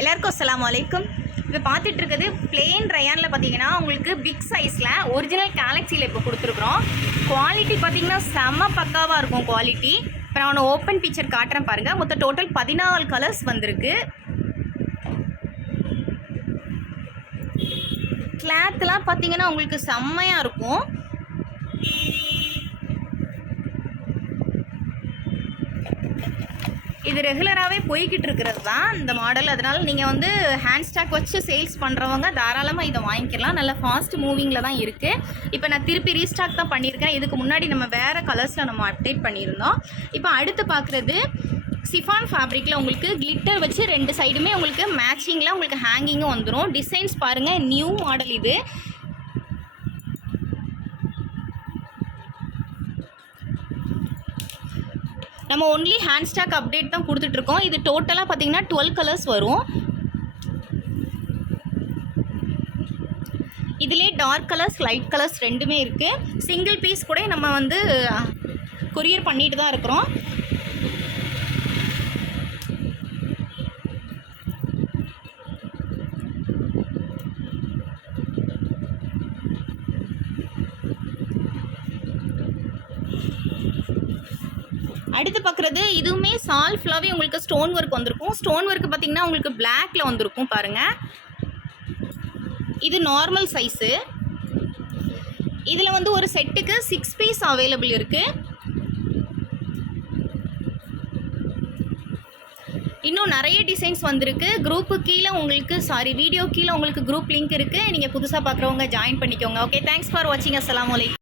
எல்லாருக்கும் அஸ்ஸலாமு அலைக்கும். இப்போ பார்த்துட்டு இருக்கிறது பிளெயின் ரயானில் பார்த்தீங்கன்னா உங்களுக்கு பிக் சைஸில் ஒரிஜினல் கேலக்ஸியில் இப்போ கொடுத்துருக்குறோம். குவாலிட்டி பார்த்தீங்கன்னா செம்ம பக்காவாக இருக்கும் குவாலிட்டி. இப்போ நான் ஒன்று ஓப்பன் பிக்சர் காட்டுறேன் பாருங்கள். மொத்தம் டோட்டல் 14 கலர்ஸ் வந்திருக்கு. கிளாத்லாம் பார்த்தீங்கன்னா உங்களுக்கு செம்மையாக இருக்கும். இது ரெகுலராகவே போய்கிட்டு இருக்கிறது தான் இந்த மாடல். அதனால் நீங்கள் வந்து ஹேண்ட் ஸ்டாக் வச்சு சேல்ஸ் பண்ணுறவங்க தாராளமாக இதை வாங்கிக்கலாம். நல்லா ஃபாஸ்ட் மூவிங்கில் தான் இருக்குது. இப்போ நான் திருப்பி ரீஸ்டாக் தான் பண்ணியிருக்கேன். இதுக்கு முன்னாடி நம்ம வேறு கலர்ஸில் நம்ம அப்டேட் பண்ணியிருந்தோம். இப்போ அடுத்து பார்க்குறது சிஃபான் ஃபேப்ரிக்கில் உங்களுக்கு கிளிட்டர் வச்சு 2 சைடுமே உங்களுக்கு மேட்சிங்கில் உங்களுக்கு ஹேங்கிங்கும் வந்துடும். டிசைன்ஸ் பாருங்கள், நியூ மாடல் இது. நம்ம ஒன்லி ஹேண்ட் ஸ்டாக் அப்டேட் தான் கொடுத்துட்ருக்கோம். இது டோட்டலாக பார்த்தீங்கன்னா 12 கலர்ஸ் வரும். இதிலே டார்க் கலர்ஸ் லைட் கலர்ஸ் ரெண்டுமே இருக்குது. சிங்கிள் பீஸ் கூட நம்ம வந்து கொரியர் பண்ணிட்டு தான் இருக்கிறோம். அடுத்து பார்க்குறது இதுவுமே சால் ஃபுல்லாகவே உங்களுக்கு ஸ்டோன் ஒர்க் வந்திருக்கும். ஸ்டோன் ஒர்க் பார்த்திங்கன்னா உங்களுக்கு பிளாக்ல வந்திருக்கும் பாருங்கள். இது நார்மல் சைஸு. இதில் வந்து ஒரு செட்டுக்கு 6 பீஸ் அவைலபிள் இருக்குது. இன்னும் நிறைய டிசைன்ஸ் வந்திருக்கு. குரூப்பு கீழே உங்களுக்கு வீடியோ கீழே உங்களுக்கு குரூப் லிங்க் இருக்குது. நீங்கள் புதுசாக பார்க்குறவங்க ஜாயின் பண்ணிக்கோங்க. ஓகே, தேங்க்ஸ் ஃபார் வாட்சிங். அஸ்ஸலாமு அலைக்கும்.